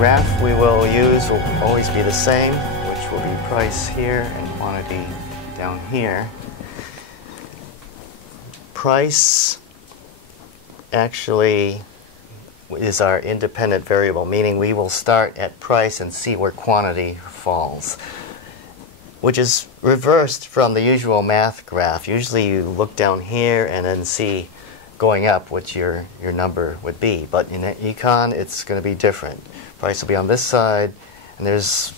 graph we will use will always be the same, which will be price here and quantity down here. Price actually is our independent variable, meaning we will start at price and see where quantity falls, which is reversed from the usual math graph. Usually you look down here and then see going up what your number would be. But in econ, it's going to be different. Price will be on this side, and there's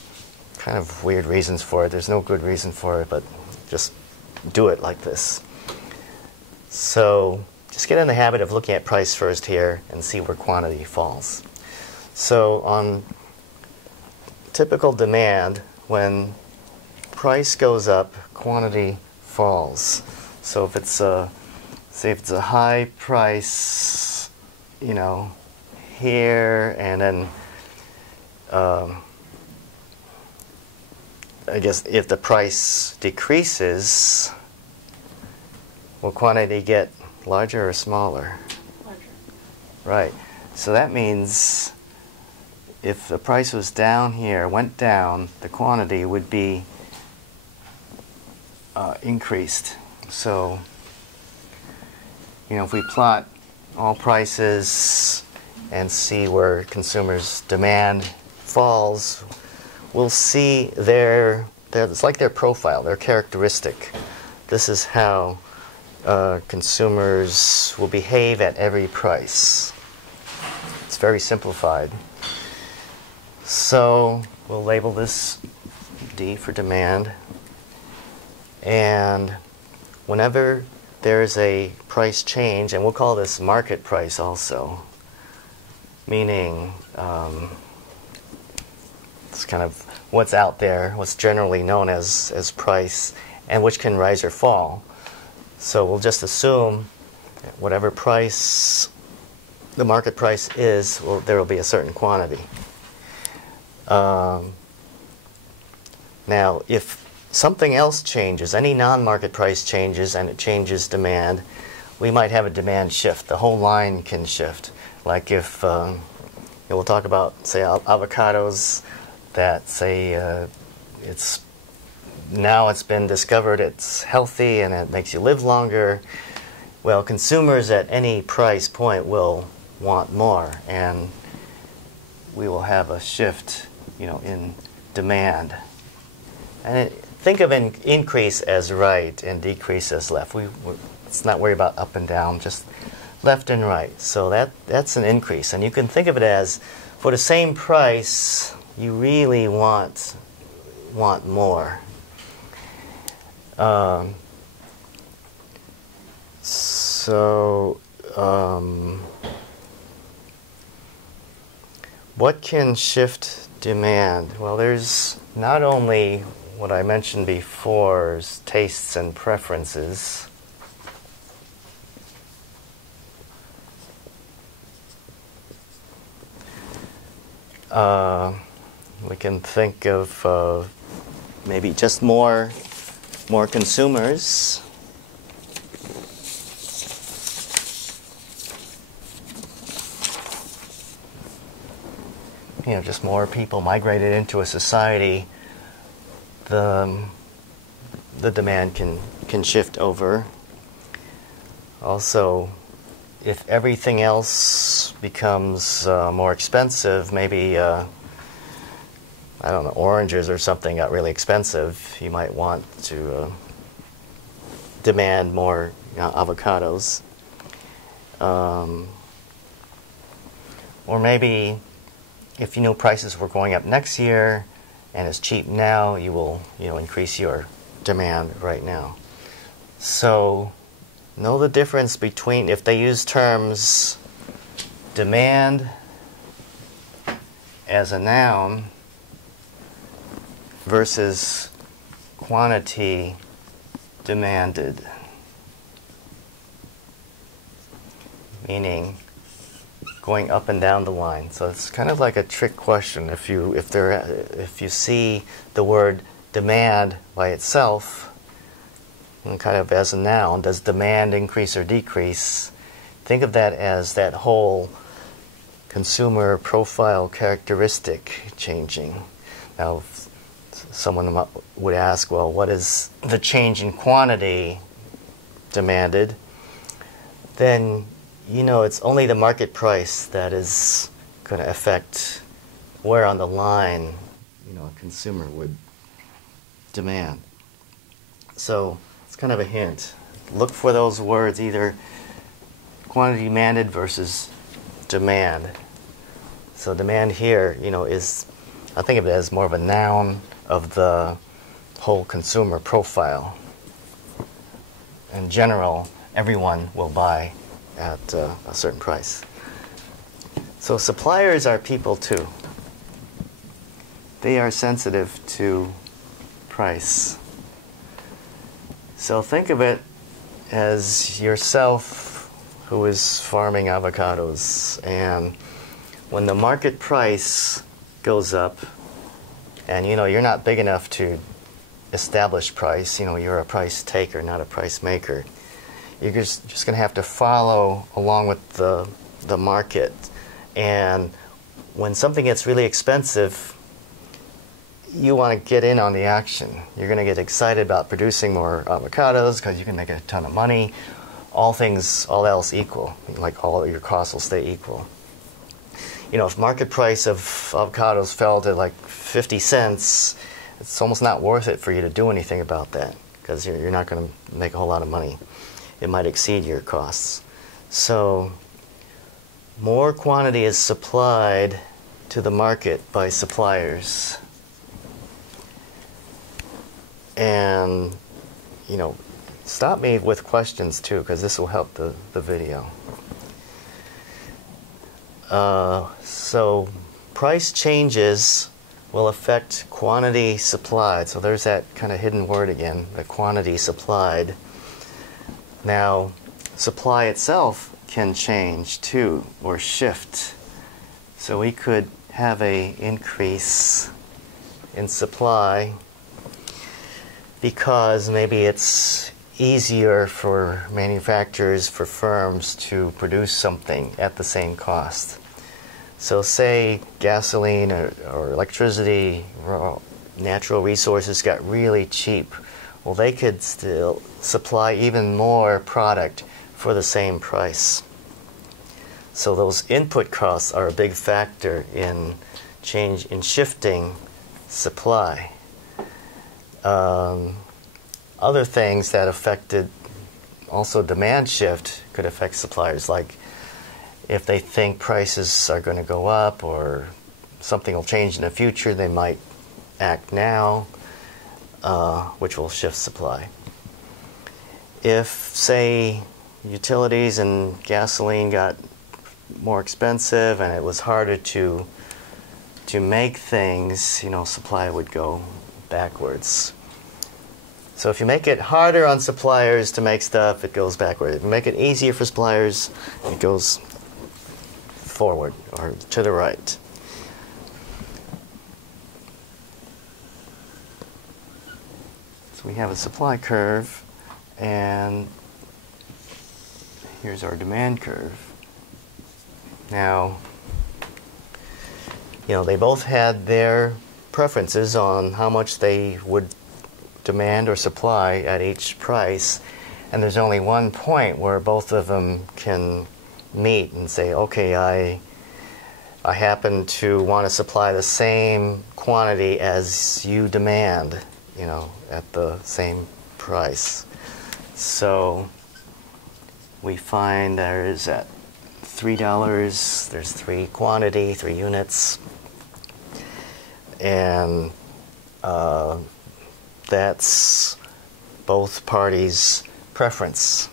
kind of weird reasons for it. There's no good reason for it, but just do it like this. So just get in the habit of looking at price first here and see where quantity falls. So on typical demand, when price goes up, quantity falls. So if it's a, say if it's a high price, you know, here, and then I guess if the price decreases, will quantity get larger or smaller? Larger. Right. So that means if the price was down here, went down, the quantity would be increased. So, you know, if we plot all prices and see where consumers' demand falls, we'll see it's like their profile, their characteristic. This is how consumers will behave at every price. It's very simplified. So we'll label this D for demand. And whenever there's a price change, and we'll call this market price also, meaning it's kind of what's out there, what's generally known as price, and which can rise or fall. So we'll just assume whatever price the market price is, well, there will be a certain quantity. Now, if something else changes, any non-market price changes, and it changes demand, we might have a demand shift. The whole line can shift. Like if, we'll talk about, say, avocados that, say, now it's been discovered it's healthy and it makes you live longer. Well, consumers at any price point will want more, and we will have a shift, you know, in demand. And think of an increase as right and decrease as left. Let's not worry about up and down, just left and right. So that's an increase. And you can think of it as, for the same price, you really want more. What can shift demand? Well, there's not only what I mentioned before, tastes and preferences. We can think of maybe just more consumers. You know, just more people migrated into a society. The demand can shift over. Also, if everything else becomes more expensive, maybe I don't know, oranges or something got really expensive, you might want to demand more avocados. Or maybe if you knew prices were going up next year and it's cheap now, you will increase your demand right now. So know the difference between, if they use terms demand as a noun versus quantity demanded, meaning going up and down the line. So it's kind of like a trick question. If you see the word demand by itself, and kind of as a noun, does demand increase or decrease? Think of that as that whole consumer profile characteristic changing. Now, someone would ask, well, what is the change in quantity demanded? Then, you know, it's only the market price that is going to affect where on the line, you know, a consumer would demand. So it's kind of a hint. Look for those words, either quantity demanded versus demand. So demand here, you know, is, I think of it as more of a noun of the whole consumer profile. In general, everyone will buy at a certain price. So suppliers are people too. They are sensitive to price. So think of it as yourself who is farming avocados, and when the market price goes up, and you know you're not big enough to establish price, you know, you're a price taker, not a price maker. You're just going to have to follow along with the market. And when something gets really expensive, you want to get in on the action. You're going to get excited about producing more avocados because you can make a ton of money. All else equal, like all your costs will stay equal. You know, if market price of avocados fell to like 50 cents, it's almost not worth it for you to do anything about that because you're not going to make a whole lot of money. It might exceed your costs. So more quantity is supplied to the market by suppliers. And, you know, stop me with questions too, because this will help the video. So price changes will affect quantity supplied. So there's that kind of hidden word again, the quantity supplied. Now, supply itself can change too, or shift. So we could have an increase in supply because maybe it's easier for manufacturers, for firms to produce something at the same cost. So say gasoline or electricity, natural resources got really cheap. Well, they could still supply even more product for the same price. So those input costs are a big factor in shifting supply. Other things that affected also demand shift could affect suppliers, like if they think prices are going to go up or something will change in the future, they might act now, which will shift supply. If, say, utilities and gasoline got more expensive and it was harder to make things, you know, supply would go backwards. So if you make it harder on suppliers to make stuff, it goes backward. If you make it easier for suppliers, it goes forward or to the right. So we have a supply curve, and here's our demand curve. Now, you know, they both had their preferences on how much they would demand or supply at each price, and there's only one point where both of them can meet and say, okay, I happen to want to supply the same quantity as you demand, you know, at the same price. So we find there is at $3, there's 3 quantity, 3 units, and that's both parties' preference.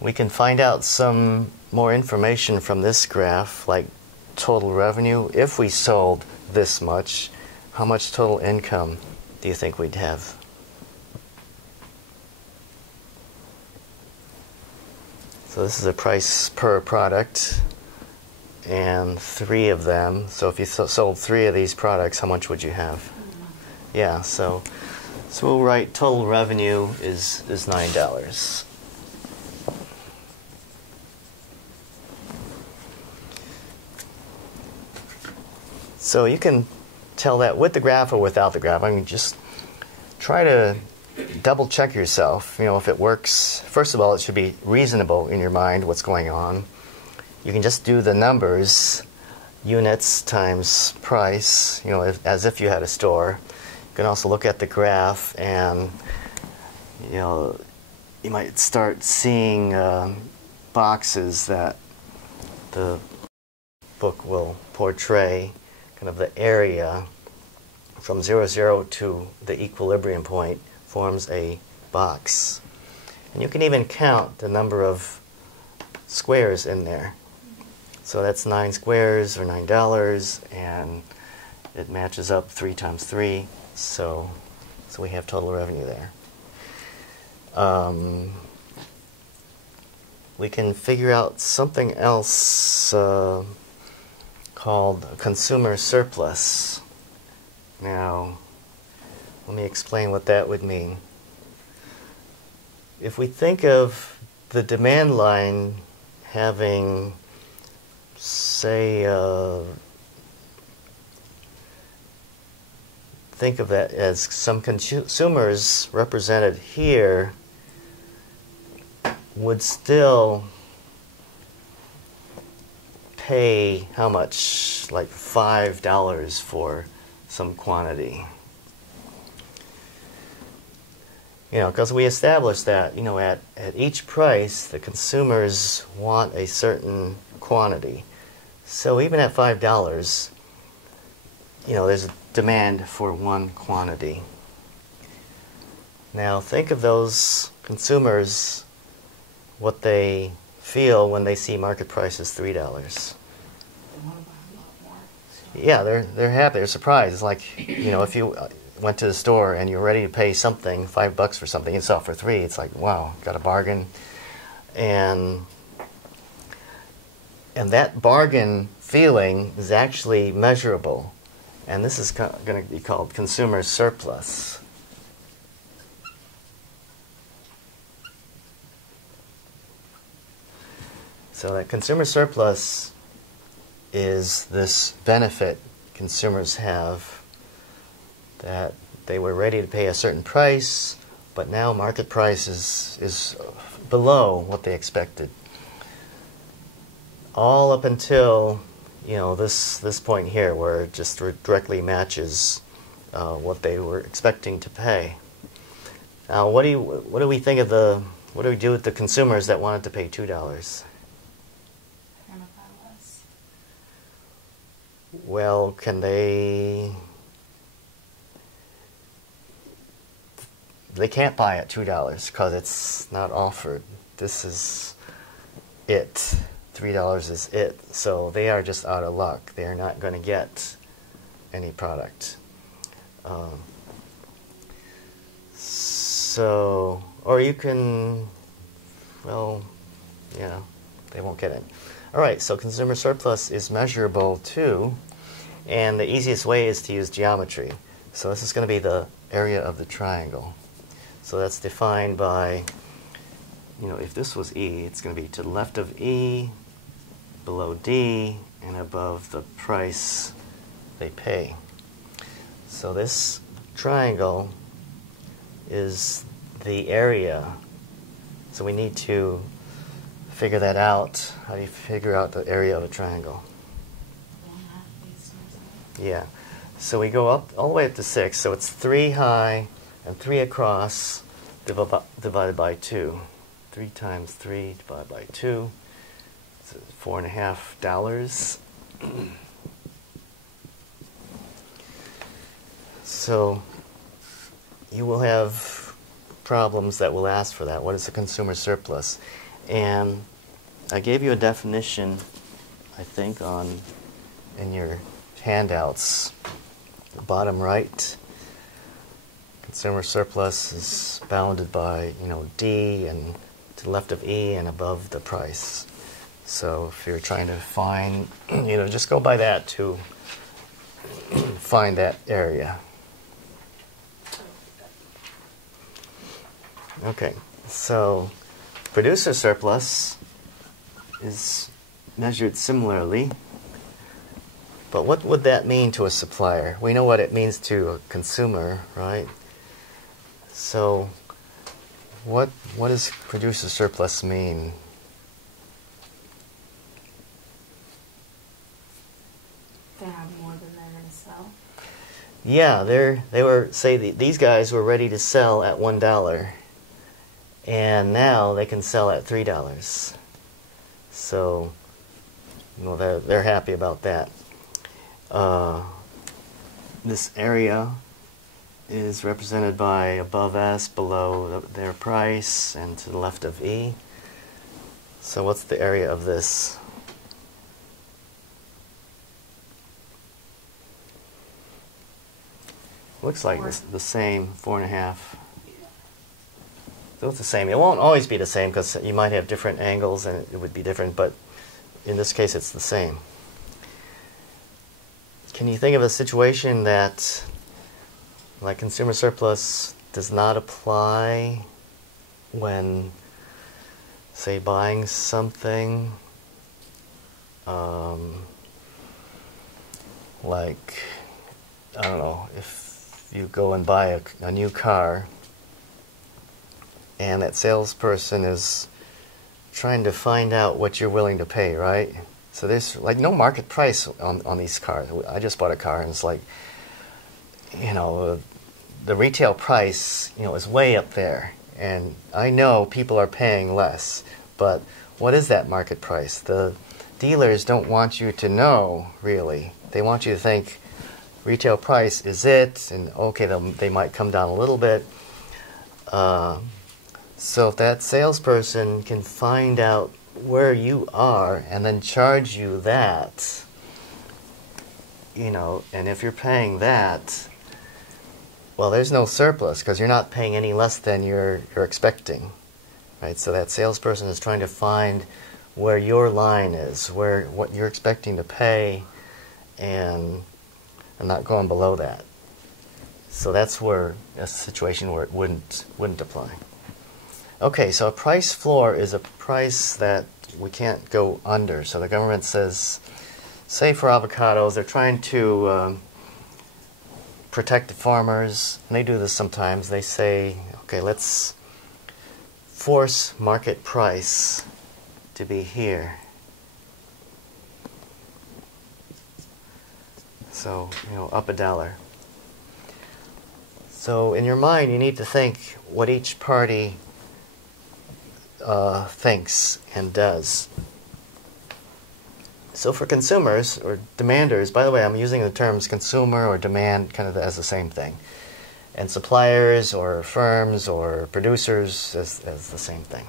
We can find out some more information from this graph, like total revenue. If we sold this much, how much total income do you think we'd have? So this is a price per product, and 3 of them. So if you sold 3 of these products, how much would you have? Yeah, so we'll write total revenue is $9. So you can tell that with the graph or without the graph. I mean, just try to double check yourself, you know, if it works. First of all, it should be reasonable in your mind what's going on. You can just do the numbers, units times price, you know, as if you had a store. You can also look at the graph, and you know, you might start seeing boxes that the book will portray, kind of the area from 0, 0 to the equilibrium point forms a box. And you can even count the number of squares in there. So that's 9 squares, or $9, and it matches up 3 times 3, so we have total revenue there. We can figure out something else called consumer surplus. Now, let me explain what that would mean. If we think of the demand line having, say, think of that as some consumers represented here would still pay how much? Like $5 for some quantity. You know, because we established that, you know, at each price, the consumers want a certain quantity. So even at $5, you know, there's a demand for one quantity. Now think of those consumers, what they feel when they see market price is $3. They want to buy a lot more. Yeah, they're happy. They're surprised. It's like, you know, if you went to the store and you're ready to pay something, $5 for something, you saw it for $3. It's like, wow, got a bargain. And that bargain feeling is actually measurable. And this is going to be called consumer surplus. So that consumer surplus is this benefit consumers have, that they were ready to pay a certain price, but now market price is below what they expected. All up until, you know, this point here, where it just directly matches what they were expecting to pay. Now, what do we think of what do we do with the consumers that wanted to pay $2? Well, can they can't buy at $2 because it's not offered. This is it. $3 is it. So they are just out of luck. They are not going to get any product. So, or you can, well, yeah, they won't get it. All right, so consumer surplus is measurable too, and the easiest way is to use geometry. So this is going to be the area of the triangle. So that's defined by, you know, if this was E, it's going to be to the left of E, below D, and above the price they pay. So this triangle is the area. So we need to figure that out. How do you figure out the area of a triangle? Yeah. So we go up all the way up to 6. So it's 3 high and 3 across divided by 2. 3 times 3 divided by 2. So $4.50. So you will have problems that will ask for that. What is the consumer surplus? And I gave you a definition, I think, in your handouts, the bottom right. Consumer surplus is bounded by, you know, D and to the left of E and above the price. So if you're trying to find, you know, just go by that to find that area. Okay, so producer surplus is measured similarly But what would that mean to a supplier? We know what it means to a consumer, right? So what does producer surplus mean? They have more than they're going to sell. Yeah, they were, say these guys were ready to sell at $1, and now they can sell at $3. So, well, they're happy about that. This area is represented by above S, below their price, and to the left of E. So what's the area of this? Looks like the same, 4.5. So it's the same. It won't always be the same because you might have different angles and it would be different, but in this case it's the same. Can you think of a situation that, like, consumer surplus does not apply when, say, buying something like, I don't know, if you go and buy a new car and that salesperson is trying to find out what you're willing to pay, right? So there's like no market price on these cars. I just bought a car and it's like, you know, the retail price, you know, is way up there. And I know people are paying less, but what is that market price? The dealers don't want you to know, really. They want you to think retail price is it, and okay, they might come down a little bit. So if that salesperson can find out where you are and then charge you that, you know, and if you're paying that, well, there's no surplus because you're not paying any less than you're expecting, right? So that salesperson is trying to find where your line is, what you're expecting to pay, and not going below that. So that's where a situation where it wouldn't apply. Okay, so a price floor is a price that we can't go under. So the government says, say for avocados, they're trying to protect the farmers, and they do this sometimes. They say, okay, let's force market price to be here. So, you know, up $1. So in your mind, you need to think what each party thinks and does. So for consumers or demanders, by the way, I'm using the terms consumer or demand kind of as the same thing. And suppliers or firms or producers as the same thing.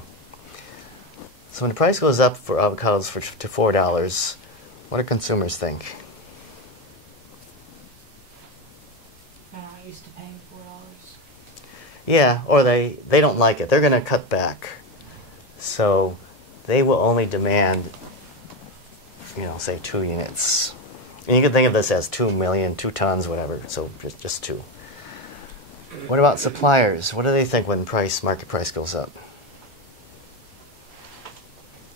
So when the price goes up for avocados to $4, what do consumers think? I used to paying $4. Yeah, or they don't like it. They're going to cut back. So they will only demand, you know, say 2 units. And you can think of this as 2 million, 2 tons, whatever. So just 2. What about suppliers? What do they think when market price goes up?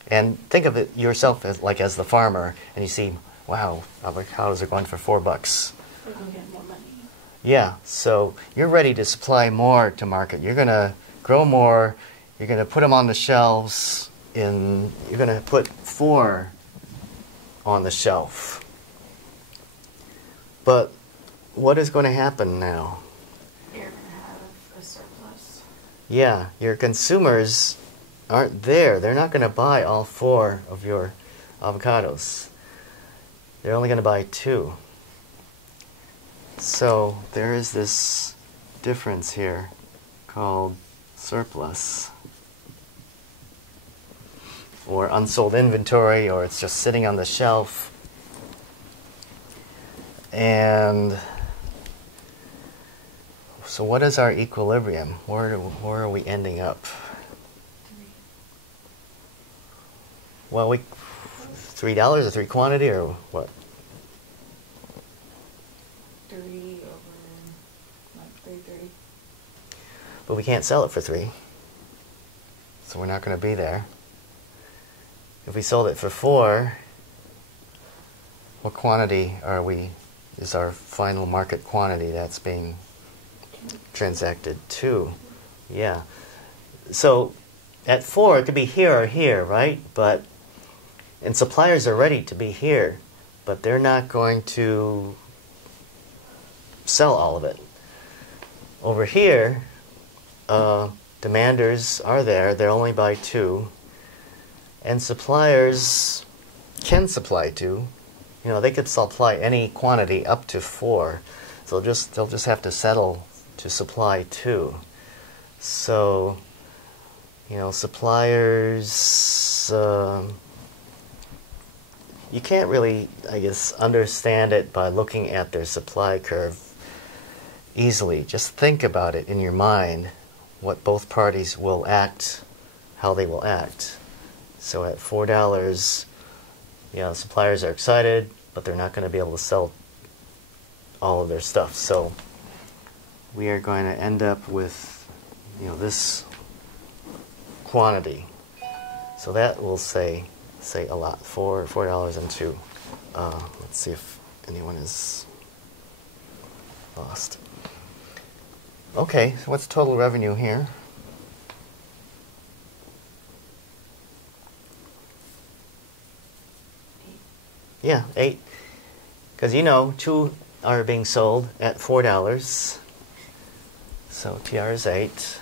And think of it yourself as the farmer, and you see, wow, avocados are going for $4. We're going to get more money. Yeah, so you're ready to supply more to market. You're going to grow more. You're going to put them on the shelves. You're going to put 4 on the shelf. But what is going to happen now? You're going to have a surplus. Yeah, your consumers aren't there. They're not going to buy all 4 of your avocados. They're only going to buy 2. So there is this difference here called surplus, or unsold inventory, or it's just sitting on the shelf. And so what is our equilibrium? Where are we ending up? 3. Well, $3 or 3 quantity, or what? 3 over like 3.3. But we can't sell it for 3. So we're not going to be there. If we sold it for 4, what quantity is our final market quantity that's being transacted to? Yeah. So at 4, it could be here or here, right? And suppliers are ready to be here, but they're not going to sell all of it. Over here, demanders are there. They'll only buy 2. And suppliers can supply 2. You know, they could supply any quantity up to 4. So they'll just have to settle to supply 2. So, you know, suppliers, you can't really, I guess, understand it by looking at their supply curve easily. Just think about it in your mind, what both parties will act, how they will act. So at $4, you know, suppliers are excited, but they're not going to be able to sell all of their stuff. So we are going to end up with, you know, this quantity. So that will say a lot. $4.02. Let's see if anyone is lost. Okay, so what's total revenue here? Yeah, 8. Because you know, 2 are being sold at $4. So TR is 8.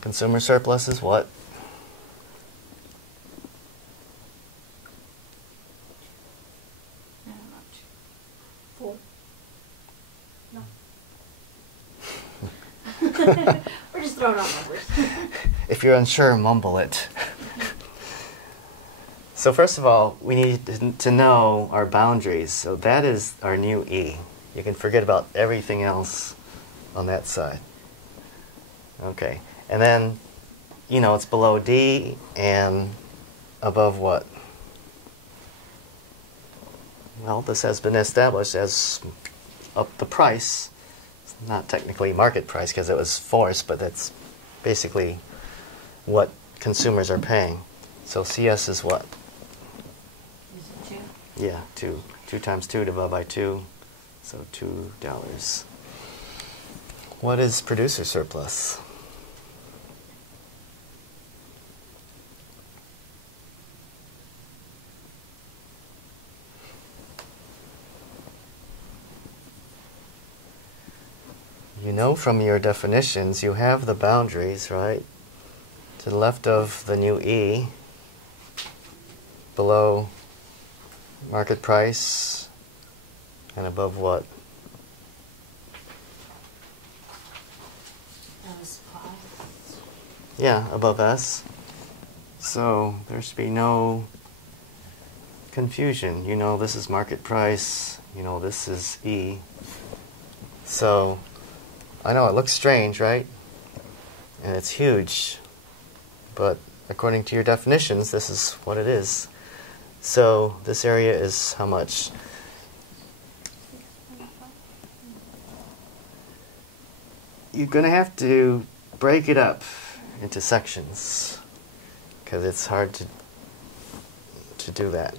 Consumer surplus is what? No, not 4. No. We're just throwing out numbers. If you're unsure, mumble it. So first of all, we need to know our boundaries. So that is our new E. You can forget about everything else on that side. Okay. And then, you know, it's below D and above what? Well, this has been established as up the price. It's not technically market price because it was forced, but that's basically what consumers are paying. So CS is what? Is it 2? Yeah, 2. 2 times 2 divided by 2, so $2. What is producer surplus? You know from your definitions, you have the boundaries, right? To the left of the new E, below market price, and above what? Supply. Yeah, above S. So there should be no confusion. You know this is market price, you know this is E. So I know it looks strange, right? And it's huge. But according to your definitions, this is what it is. So this area is how much? You're going to have to break it up into sections because it's hard to do that.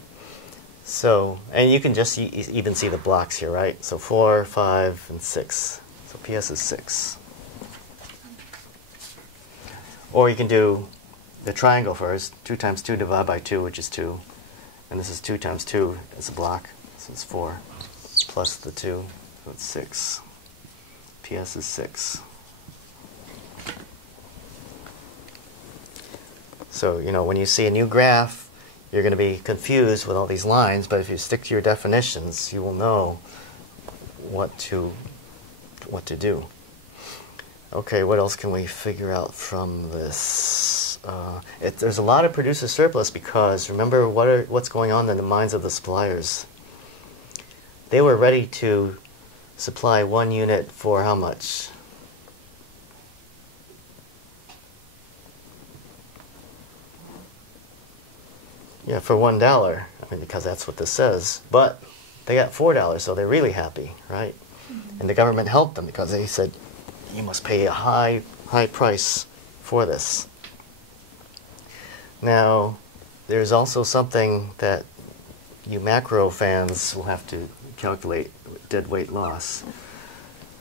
So, and you can just even see the blocks here, right? So 4, 5, and 6. So PS is 6. Or you can do the triangle first. 2 times 2 divided by 2, which is 2. And this is 2 times 2 as a block. So it's 4 plus the 2. So it's 6. PS is 6. So, you know, when you see a new graph, you're going to be confused with all these lines, but if you stick to your definitions, you will know what to do. Okay, what else can we figure out from this? There's a lot of producer surplus because remember what's going on in the minds of the suppliers. They were ready to supply 1 unit for how much? Yeah, for $1. I mean, because that's what this says. But they got $4, so they're really happy, right? Mm-hmm. And the government helped them because they said, you must pay a high price for this. Now, there's also something that you macro fans will have to calculate deadweight loss.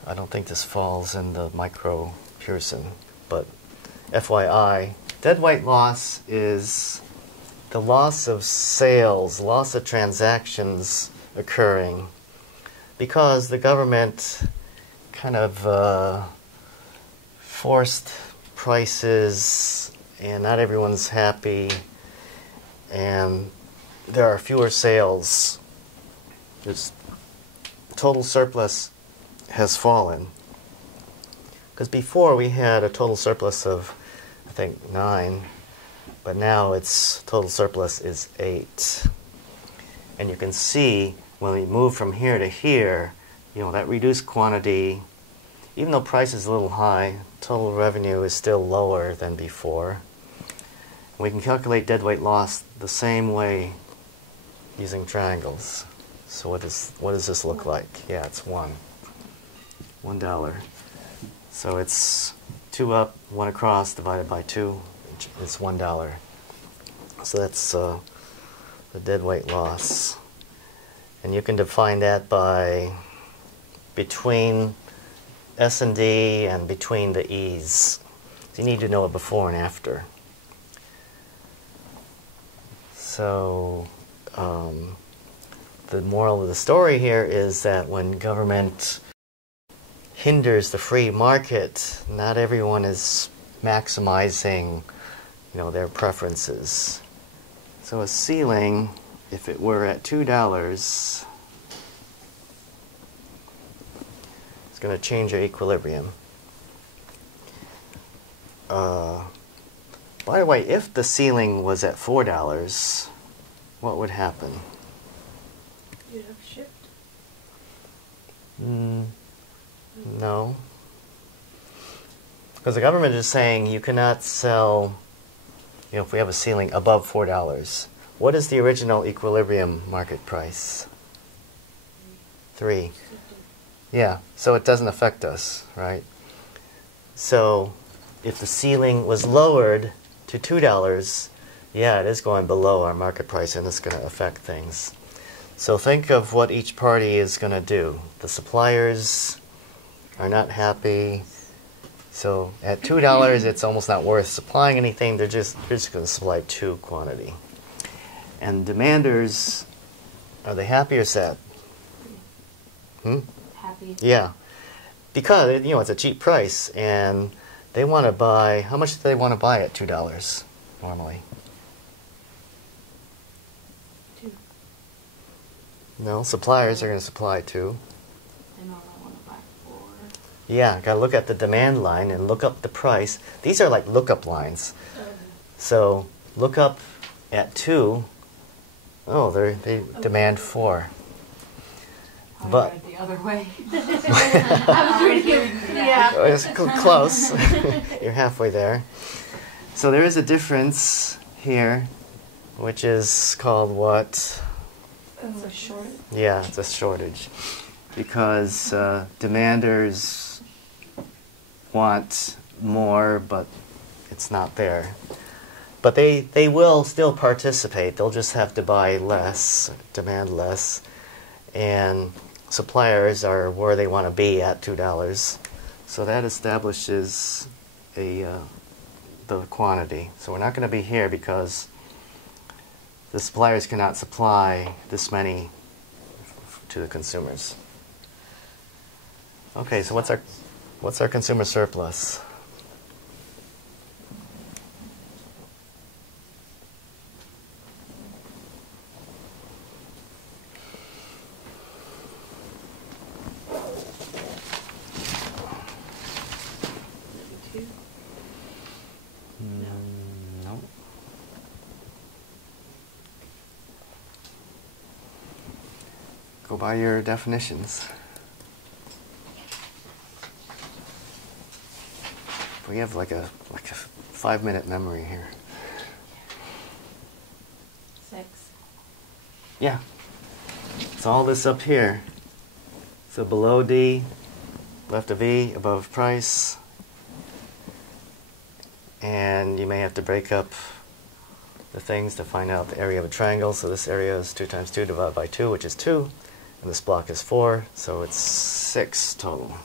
I don't think this falls in the micro Pearson, but FYI, deadweight loss is the loss of sales, loss of transactions occurring because the government kind of forced prices and not everyone's happy and there are fewer sales. This total surplus has fallen. Because before we had a total surplus of, I think, 9, but now its total surplus is 8. And you can see when we move from here to here, that reduced quantity, even though price is a little high, total revenue is still lower than before. We can calculate deadweight loss the same way using triangles. So what does this look like? Yeah, it's $1. So it's 2 up, 1 across, divided by 2. It's $1. So that's the deadweight loss. And you can define that by between S&D and between the E's. So you need to know it before and after. So the moral of the story here is that when government hinders the free market, not everyone is maximizing, their preferences. So a ceiling, if it were at $2, is going to change your equilibrium. By the way, if the ceiling was at $4, what would happen? You'd have shipped. No. Because the government is saying you cannot sell, if we have a ceiling above $4. What is the original equilibrium market price? 3. Yeah, so it doesn't affect us, right? So if the ceiling was lowered to $2, yeah, it is going below our market price and it's going to affect things. So think of what each party is going to do. The suppliers are not happy. So at $2, it's almost not worth supplying anything. They're just going to supply 2 quantity. And demanders, are they happy or sad? Happy. Yeah, because it's a cheap price, and they want to buy. How much do they want to buy at $2 normally? 2. No, suppliers are going to supply 2. They normally want to buy 4. Yeah, got to look at the demand line and look up the price. These are like lookup lines. So look up at 2. Oh, they demand 4. But the other way. It's close. You're halfway there. So there is a difference here, which is called what? It's a shortage. Yeah, it's a shortage. Because demanders want more, but it's not there. But they will still participate. They'll just have to buy less, demand less. And suppliers are where they want to be at $2. So that establishes the quantity. So we're not going to be here because the suppliers cannot supply this many to the consumers. Okay, so what's our consumer surplus? No. Go by your definitions. We have like a 5-minute memory here. 6. Yeah. It's all this up here. So below D, left of E, above price. And you may have to break up the things to find out the area of a triangle. So this area is 2 times 2 divided by 2, which is 2. And this block is 4, so it's 6 total.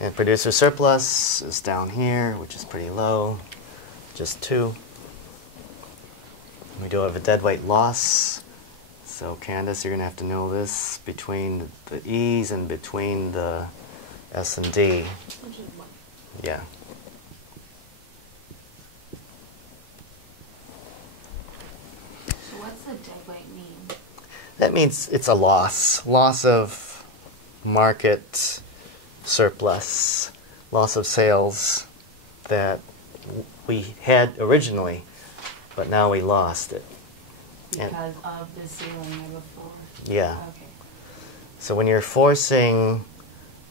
And producer surplus is down here, which is pretty low, just 2. We do have a deadweight loss. So Candace, you're going to have to know this between the E's and between the S and D. Which is 1. Yeah. So what's the deadweight mean? That means it's a loss. Loss of market surplus. Loss of sales that we had originally, but now we lost it. Because of the ceiling there before? Yeah. Okay. So when you're forcing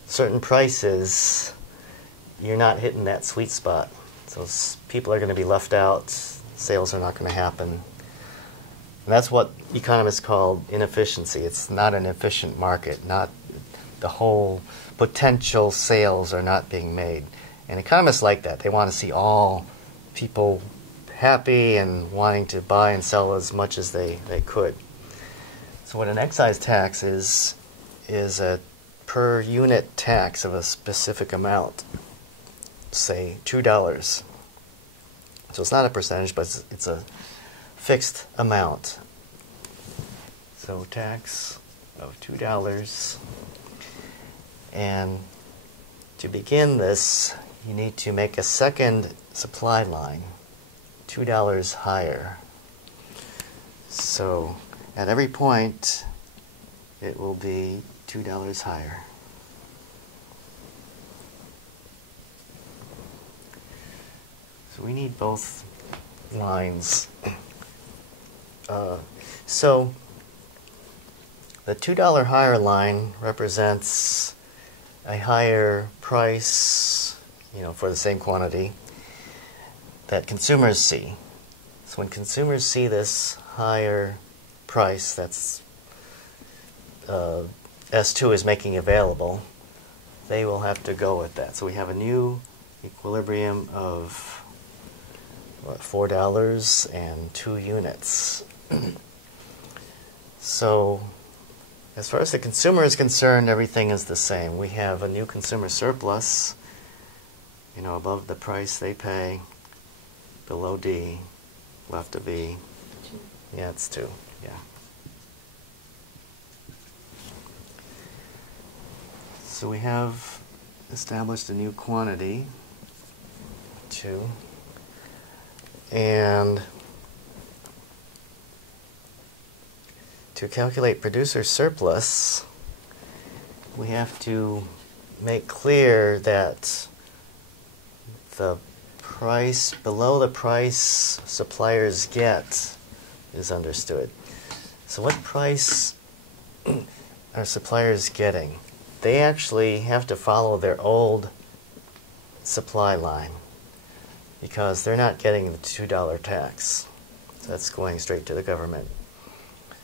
certain prices, you're not hitting that sweet spot. So people are going to be left out. Sales are not going to happen. And that's what economists call inefficiency. It's not an efficient market. Not the whole potential sales are not being made. And economists like that. They want to see all people happy and wanting to buy and sell as much as they could. So what an excise tax is a per unit tax of a specific amount, say $2. So it's not a percentage, but it's a fixed amount. So tax of $2. And to begin this, you need to make a second supply line $2 higher. So at every point, it will be $2 higher. So we need both lines. So the $2 higher line represents a higher price, for the same quantity that consumers see. So when consumers see this higher price that's S2 is making available, they will have to go with that. So we have a new equilibrium of $4 and 2 units. So as far as the consumer is concerned, everything is the same. We have a new consumer surplus, above the price they pay, below D, left of E. 2. Yeah, it's 2. Yeah. So we have established a new quantity, 2. And to calculate producer surplus, we have to make clear that the price below the price suppliers get is understood. So what price are suppliers getting? They actually have to follow their old supply line because they're not getting the $2 tax. So that's going straight to the government.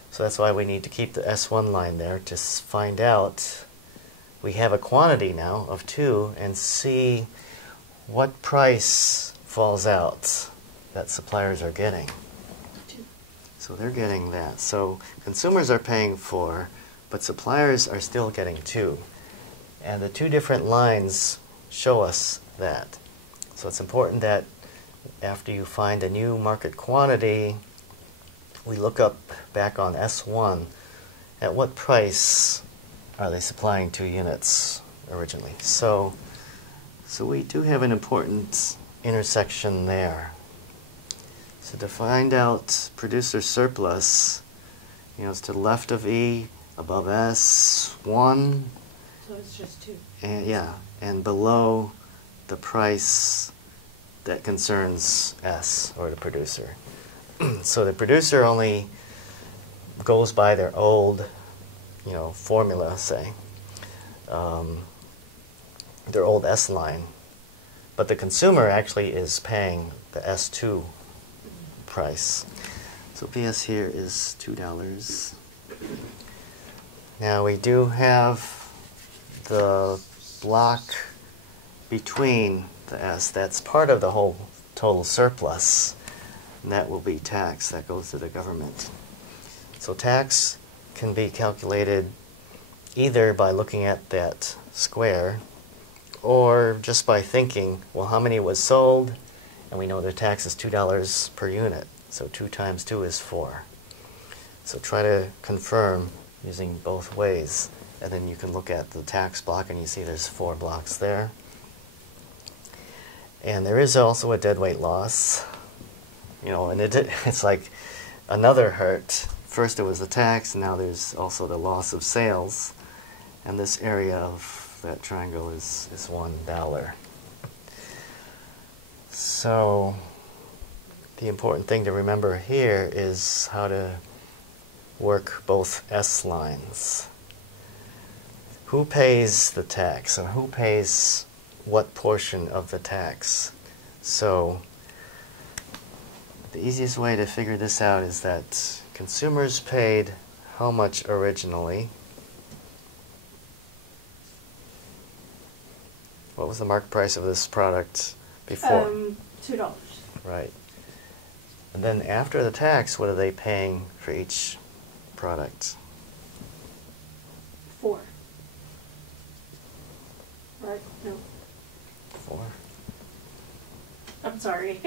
So that's why we need to keep the S1 line there to find out. We have a quantity now of 2 and see what price falls out that suppliers are getting. 2. So they're getting that. So consumers are paying 4, but suppliers are still getting 2. And the 2 different lines show us that. So it's important that after you find a new market quantity, we look up back on S1 at what price are they supplying 2 units originally. So we do have an important intersection there. So to find out producer surplus, it's to the left of E, above S1, So it's just 2. and below the price that concerns S, or the producer. So the producer only goes by their old, formula, say, their old S line, but the consumer actually is paying the S2 price. So PS here is $2. Now we do have the block between the S. That's part of the whole total surplus. And that will be tax that goes to the government. So tax can be calculated either by looking at that square or just by thinking, well, how many was sold? And we know the tax is $2 per unit. So 2 times 2 is 4. So try to confirm using both ways. And then you can look at the tax block and you see there's 4 blocks there. And there is also a deadweight loss. You know, and it's like another hurt. First it was the tax, and now there's also the loss of sales. And this area of that triangle is $1. So the important thing to remember here is how to work both S lines. Who pays the tax and who pays what portion of the tax? So the easiest way to figure this out is that consumers paid how much originally? What was the market price of this product before? $2. Right. And then after the tax, what are they paying for each product? 4. Right? No. 4. I'm sorry.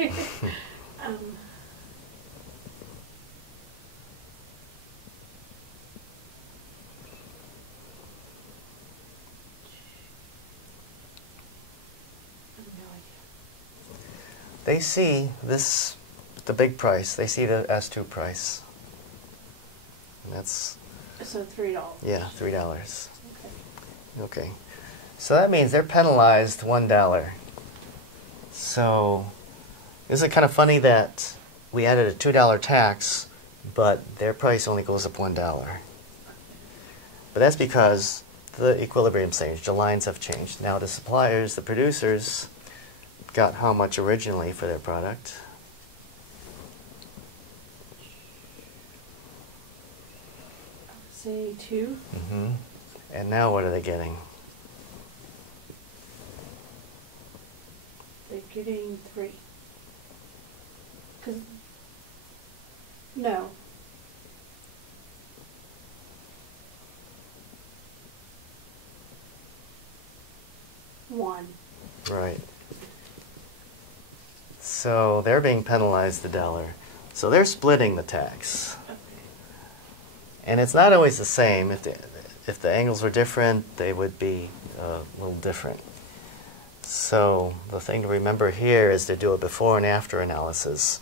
They see this, the big price. They see the S2 price. And that's... So $3. Yeah, $3. Okay. Okay. So that means they're penalized $1. So isn't it kind of funny that we added a $2 tax, but their price only goes up $1? But that's because the equilibrium's changed. The lines have changed. Now the suppliers, the producers, got how much originally for their product? Say 2. Mm-hmm. And now what are they getting? They're getting 3. 'Cause no. $1. Right. So they're being penalized $1. So they're splitting the tax. Okay. And it's not always the same. If the angles were different, they would be a little different. So the thing to remember here is to do a before and after analysis.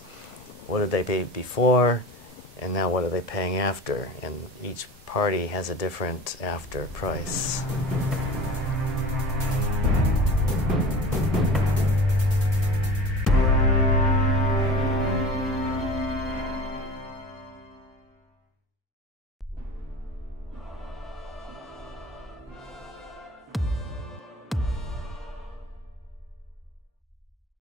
What did they pay before, and now what are they paying after? And each party has a different after price.